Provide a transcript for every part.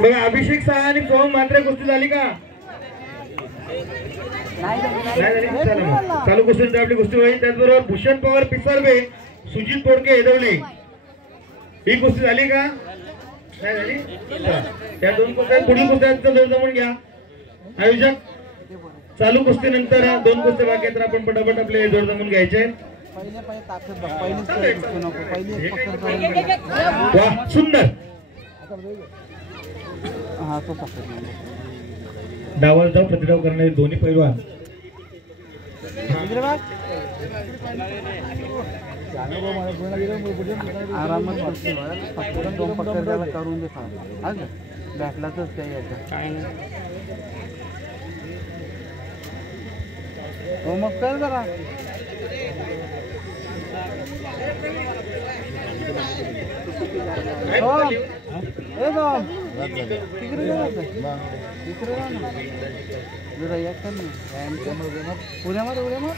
बघा अभिषेक साहा आणि सोहम मात्रे कुस्ती झाली का? चालू कुस्ती आपली कुस्ती होईल. त्याचबरोबर भूषण पवार पिसारवे, सुजित बोडके हेदवले ही कुस्ती झाली का? नाही झाली. त्या दोन कुस्त्या पुढील कुस्त्यांचा जोर जमून घ्या. आयोजक चालू कुस्तीनंतर दोन कुस्त्या बाकी आहेत, आपण पटापट आपले जोर जमून घ्यायचे. वाह सुंदर. डावावर जाऊ प्रतिडाव करणारे दोन्ही पैलवान आरामात करून बॅटलाच हो मग कर जरा. पुऱ्या मार उड्या मार.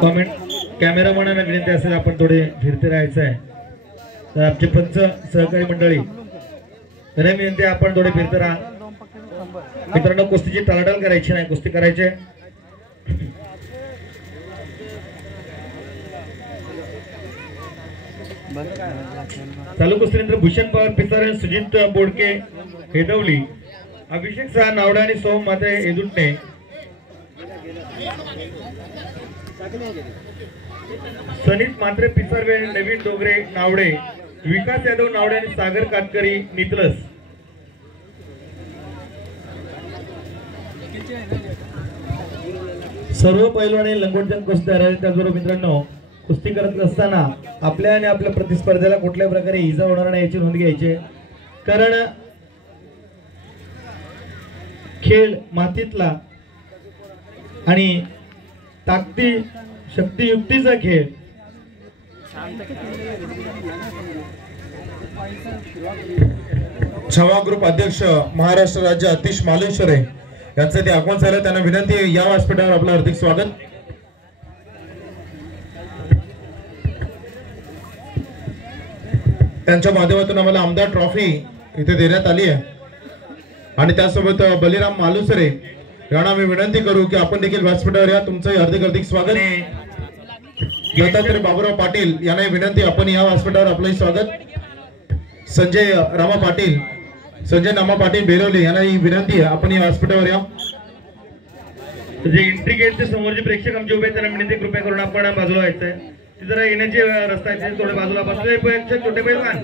कमेंट कॅमेरामॅनांना विनंती असेल आपण थोडे फिरते राहायचं आहे. तर आमचे पंच सहकारी मंडळी विनंती आपण थोडे फिरते राहा. मित्रांनो कुस्तीची टाळाटाळ करायची नाही, कुस्ती करायचे. चालू कुस्तीनंतर भूषण पवार पिसारे, सुजित बोडके हेदवली, अभिषेक साहा नावडे आणि सोहम मात्रे एदुटणे, सनीत मात्रे पिसारवे, नवीन डोगरे नावडे, विकास यादव नावडे आणि सागर कातकरी नितलस. सर्व पैलवान लंगोटजन कुस्त्या आहेत. त्याचबरोबर मित्रांनो कुस्ती करत असताना आपल्या आणि आपल्या प्रतिस्पर्ध्याला कुठल्या प्रकारे इजा होणार नाही याची नोंद घ्यायची. कारण खेळ मातीतला आणि ताकदी शक्ती युक्तीचा खेळ. छावा ग्रुप अध्यक्ष महाराष्ट्र राज्य अतिश मालुसरे यांचं ते आगमन झालं. त्यांना विनंती आहे या व्यासपीठावर आपलं हार्दिक स्वागत. त्यांच्या माध्यमातून आम्हाला आमदार ट्रॉफी इथे देण्यात आली आहे आणि त्यासोबत बलिराम मालुसरे यांना मी विनंती करू की आपण देखील व्यासपीठावर या. तुमचं हार्दिक हार्दिक स्वागत. दत्तात्रय बाबूराव पाटील यांना विनंती आपण या व्यासपीठावर आपलंही स्वागत. संजय रामा पाटील, संजय नामा पाटील बेलवले यांना ही विनंती आहे आपण या व्यासपीठावर या. जे एंट्री गेटच्या समोर जे प्रेक्षक आमचे उभे आहेत त्यांना विनंती कृपया करून आपण बाजूला व्हायचंय. जरा येण्याचे रस्ता आहे थोडे बाजूला बसले छोटे पैलवान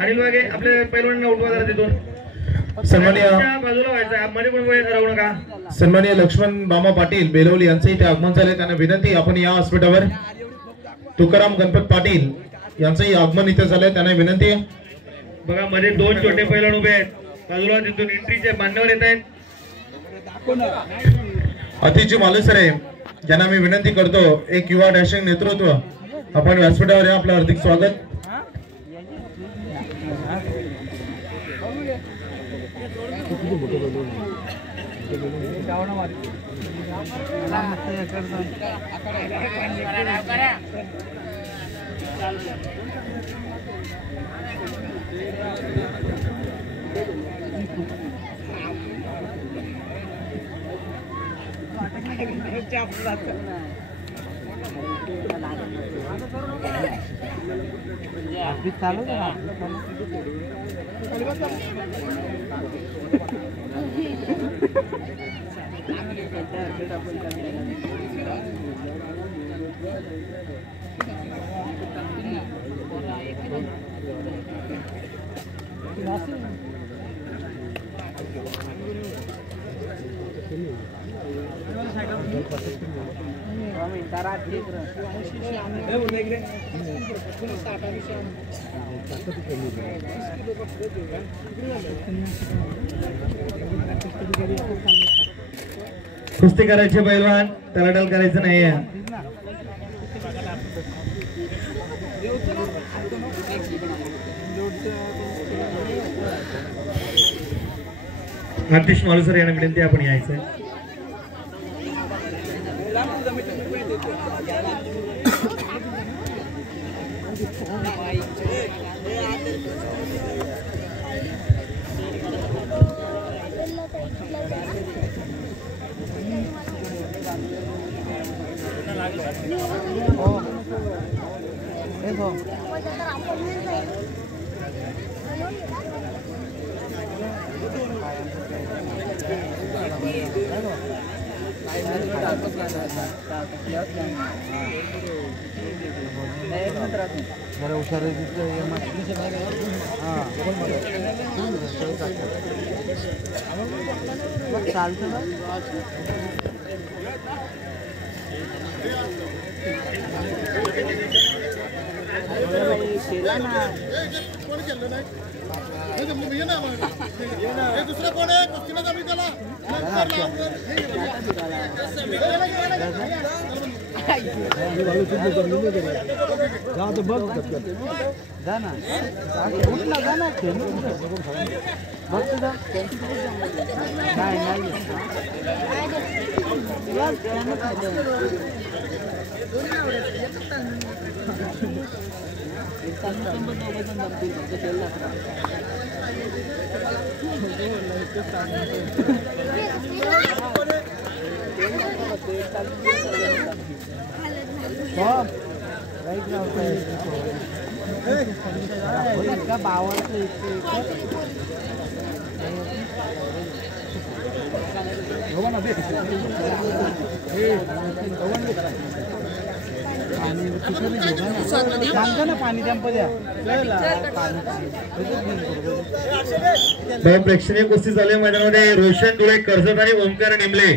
आणि मागे आपल्या पैलवानांना उठवा जरा तिथून. सन्माननीय बाजूला व्हायचं मध्ये पण वेळ ठरवू नका. सन्माननीय लक्ष्मण मामा पाटील बेलवली यांचंही ते आगमन झाले. त्यांना विनंती आपण या व्यासपीठावर. तुकाराम गणपत पाटील यांचंही आगमन इथे झालंय. त्यांना विनंती आहे. बघा मध्ये दोन छोटे पैलवान उभे आहेत बाजूला, तिथून एंट्रीचे मान्यवर येत आहेत. अतिशय मालुसरे यांना मी विनंती करतो एक युवा डॅशिंग नेतृत्व आपण व्यासपीठावर या. आपलं हार्दिक स्वागत. चालू कुस्ती करायचे पैलवान, तलाटल करायचं नाहीये. आतिश मालुसर यांना विनंती आपण यायचंय. जरा हुशार चालतं ना. दुसरा कोण आहे कुस्तीला जमी त्याला जा ना कुठला जा ना बघ तुझा नाही का बावळचं सांगतो ना पाणी टॅम्पो द्या. प्रेक्षणीय कुस्ती झाली मैदानामध्ये रोशन दुळे कर्जत आणि ओमकार निमले.